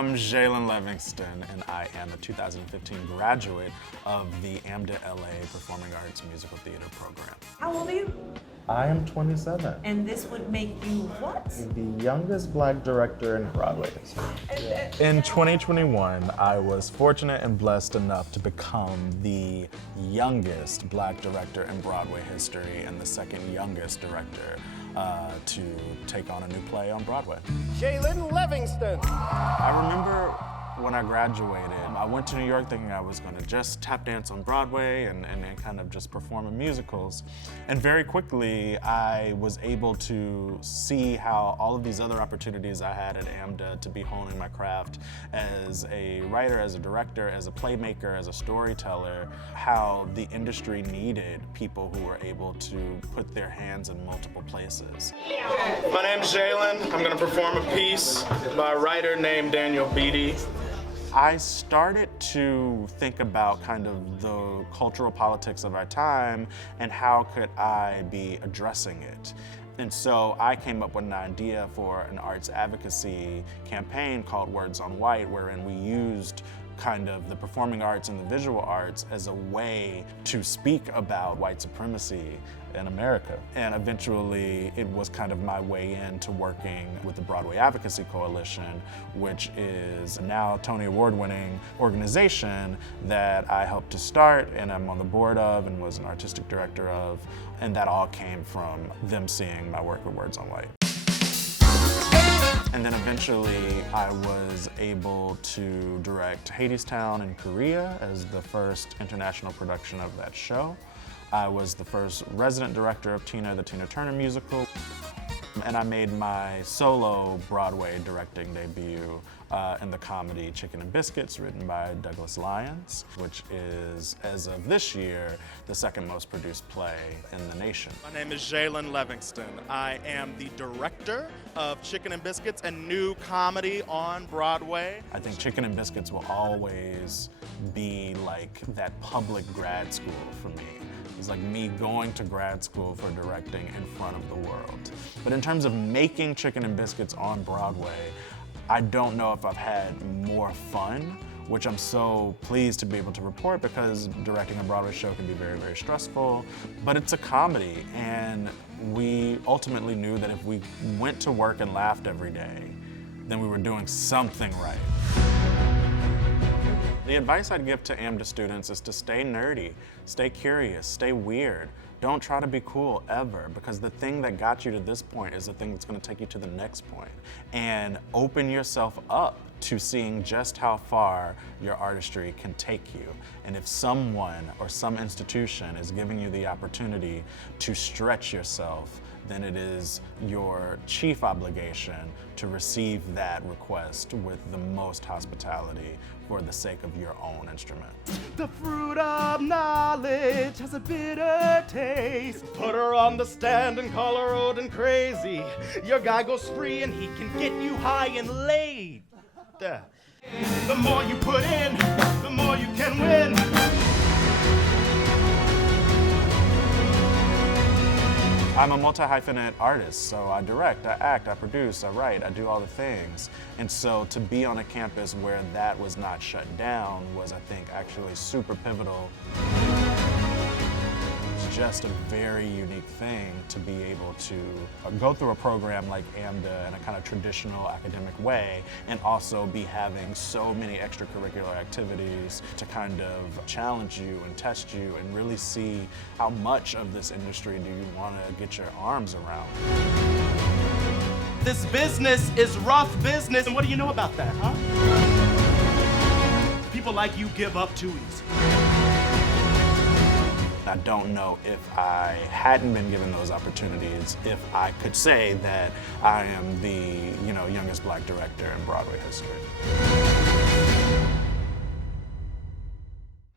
I'm Zhailon Levingston, and I am a 2015 graduate of the AMDA LA Performing Arts Musical Theater program. How old are you? I am 27. And this would make you what? The youngest Black director in Broadway history. In 2021, I was fortunate and blessed enough to become the youngest Black director in Broadway history and the second youngest director to take on a new play on Broadway. Zhailon Levingston. I remember when I graduated, I went to New York thinking I was going to just tap dance on Broadway and kind of just perform in musicals. And very quickly, I was able to see how all of these other opportunities I had at AMDA to be honing my craft as a writer, as a director, as a playmaker, as a storyteller, how the industry needed people who were able to put their hands in multiple places. My name's Zhailon. I'm going to perform a piece by a writer named Daniel Beatty. I started to think about kind of the cultural politics of our time and how could I be addressing it. And so I came up with an idea for an arts advocacy campaign called Words on White, wherein we used kind of the performing arts and the visual arts as a way to speak about white supremacy in America. And eventually it was kind of my way into working with the Broadway Advocacy Coalition, which is now a Tony Award-winning organization that I helped to start and I'm on the board of and was an artistic director of. And that all came from them seeing my work with Words on White. And then eventually I was able to direct Hadestown in Korea as the first international production of that show. I was the first resident director of Tina, the Tina Turner musical. And I made my solo Broadway directing debut in the comedy Chicken and Biscuits, written by Douglas Lyons, which is, as of this year, the second most produced play in the nation. My name is Zhailon Levingston. I am the director of Chicken and Biscuits, a new comedy on Broadway. I think Chicken and Biscuits will always be like that public grad school for me. It's like me going to grad school for directing in front of the world. But in terms of making Chicken and Biscuits on Broadway, I don't know if I've had more fun, which I'm so pleased to be able to report because directing a Broadway show can be very, very stressful. But it's a comedy, and we ultimately knew that if we went to work and laughed every day, then we were doing something right. The advice I'd give to AMDA students is to stay nerdy, stay curious, stay weird. Don't try to be cool ever, because the thing that got you to this point is the thing that's going to take you to the next point. And open yourself up to seeing just how far your artistry can take you. And if someone or some institution is giving you the opportunity to stretch yourself, then it is your chief obligation to receive that request with the most hospitality for the sake of your own instrument. The fruit of knowledge has a bitter taste. Put her on the stand and call her old and crazy. Your guy goes free and he can get you high and laid. The more you put in, the more you can win. I'm a multi-hyphenate artist, so I direct, I act, I produce, I write, I do all the things. And so to be on a campus where that was not shut down was, I think, actually super pivotal. It's just a very unique thing to be able to go through a program like AMDA in a kind of traditional academic way and also be having so many extracurricular activities to kind of challenge you and test you and really see how much of this industry do you want to get your arms around. This business is rough business, and what do you know about that, huh? People like you give up too easy. I don't know if I hadn't been given those opportunities, if I could say that I am the, youngest Black director in Broadway history.